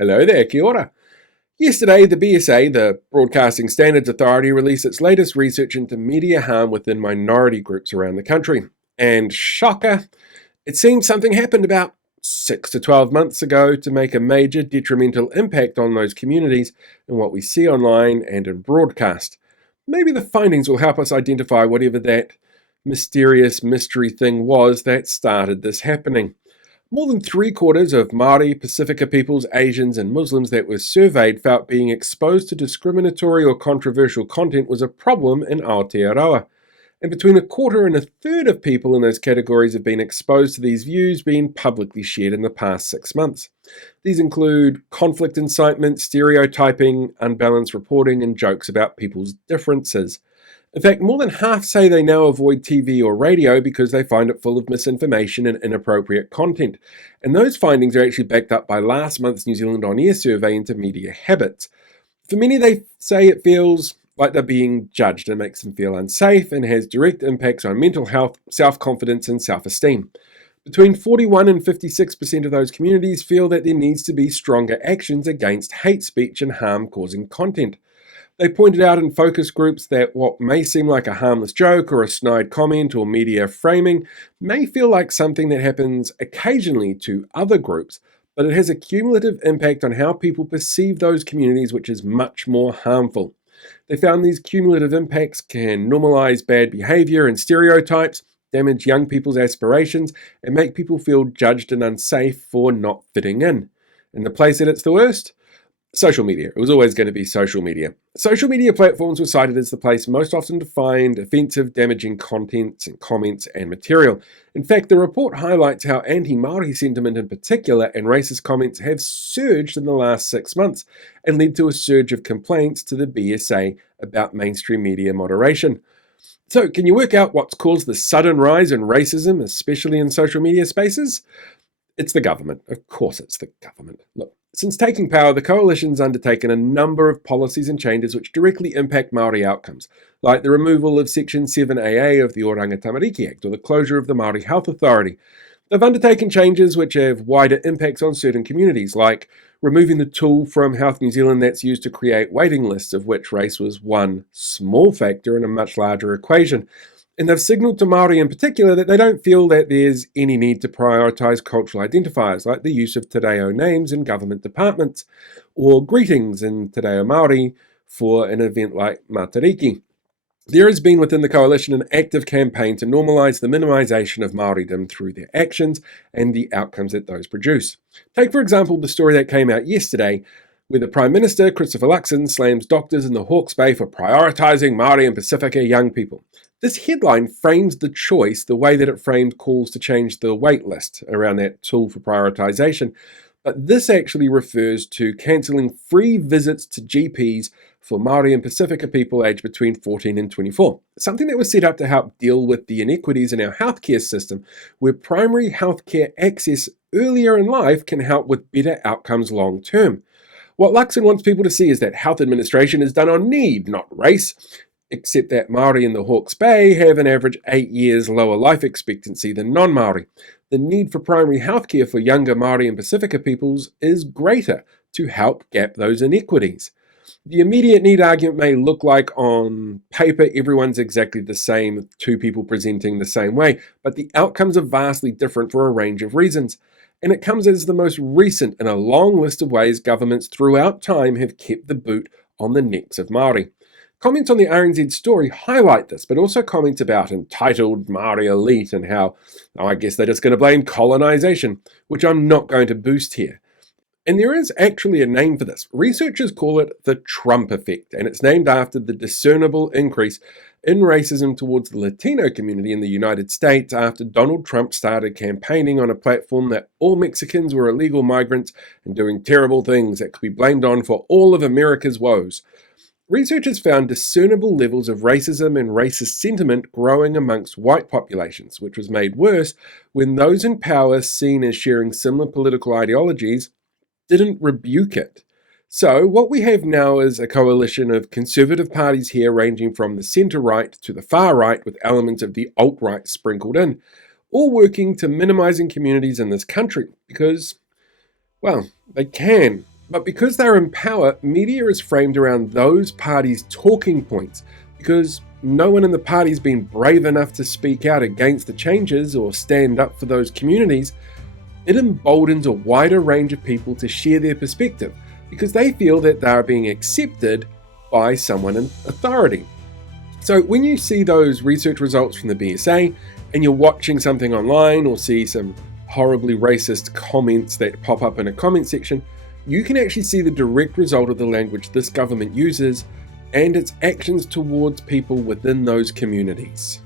Hello there, kia ora. Yesterday, the BSA, the Broadcasting Standards Authority, released its latest research into media harm within minority groups around the country. And shocker, it seems something happened about 6 to 12 months ago to make a major detrimental impact on those communities in what we see online and in broadcast. Maybe the findings will help us identify whatever that mysterious mystery thing was that started this happening. More than 3/4 of Māori, Pacifica peoples, Asians, and Muslims that were surveyed felt being exposed to discriminatory or controversial content was a problem in Aotearoa. And between a quarter and a third of people in those categories have been exposed to these views being publicly shared in the past 6 months. These include conflict incitement, stereotyping, unbalanced reporting, and jokes about people's differences. In fact, more than half say they now avoid TV or radio because they find it full of misinformation and inappropriate content. And those findings are actually backed up by last month's New Zealand On Air survey into media habits. For many, they say it feels like they're being judged and makes them feel unsafe and has direct impacts on mental health, self-confidence, and self-esteem. Between 41 and 56% of those communities feel that there needs to be stronger actions against hate speech and harm-causing content. They pointed out in focus groups that what may seem like a harmless joke or a snide comment or media framing may feel like something that happens occasionally to other groups, but it has a cumulative impact on how people perceive those communities, which is much more harmful. They found these cumulative impacts can normalize bad behavior and stereotypes, damage young people's aspirations, and make people feel judged and unsafe for not fitting in. And the place that it's the worst? Social media. It was always going to be social media. Social media platforms were cited as the place most often to find offensive, damaging content and comments and material. In fact, the report highlights how anti-Māori sentiment in particular and racist comments have surged in the last 6 months and led to a surge of complaints to the BSA about mainstream media moderation. So, can you work out what's caused the sudden rise in racism, especially in social media spaces? It's the government. Of course it's the government. Look, since taking power, the coalition's undertaken a number of policies and changes which directly impact Māori outcomes, like the removal of Section 7AA of the Oranga Tamariki Act or the closure of the Māori Health Authority. They've undertaken changes which have wider impacts on certain communities, like removing the tool from Health New Zealand that's used to create waiting lists, of which race was one small factor in a much larger equation. And they've signalled to Māori in particular that they don't feel that there's any need to prioritise cultural identifiers like the use of te reo names in government departments or greetings in te reo Māori for an event like Matariki. There has been within the coalition an active campaign to normalise the minimisation of Māoridom through their actions and the outcomes that those produce. Take, for example, the story that came out yesterday where the Prime Minister, Christopher Luxon, slams doctors in the Hawke's Bay for prioritising Māori and Pacifica young people. This headline frames the choice the way that it framed calls to change the wait list around that tool for prioritisation, but this actually refers to cancelling free visits to GPs for Māori and Pacifica people aged between 14 and 24, something that was set up to help deal with the inequities in our healthcare system, where primary healthcare access earlier in life can help with better outcomes long term. What Luxon wants people to see is that health administration is done on need, not race, except that Māori in the Hawke's Bay have an average 8 years lower life expectancy than non-Māori. The need for primary healthcare for younger Māori and Pacifica peoples is greater to help gap those inequities. The immediate need argument may look like on paper everyone's exactly the same, with two people presenting the same way, but the outcomes are vastly different for a range of reasons. And it comes as the most recent in a long list of ways governments throughout time have kept the boot on the necks of Māori. Comments on the RNZ story highlight this, but also comments about entitled Māori elite and how, I guess they're just going to blame colonisation, which I'm not going to boost here. And there is actually a name for this. Researchers call it the Trump effect, and it's named after the discernible increase in racism towards the Latino community in the United States after Donald Trump started campaigning on a platform that all Mexicans were illegal migrants and doing terrible things that could be blamed on for all of America's woes. Researchers found discernible levels of racism and racist sentiment growing amongst white populations, which was made worse when those in power seen as sharing similar political ideologies didn't rebuke it. So what we have now is a coalition of conservative parties here ranging from the centre-right to the far-right with elements of the alt-right sprinkled in, all working to minimising communities in this country because, well, they can. But because they're in power, media is framed around those parties' talking points, because no one in the party's been brave enough to speak out against the changes or stand up for those communities. It emboldens a wider range of people to share their perspective, because they feel that they are being accepted by someone in authority. So when you see those research results from the BSA and you're watching something online or see some horribly racist comments that pop up in a comment section, you can actually see the direct result of the language this government uses and its actions towards people within those communities.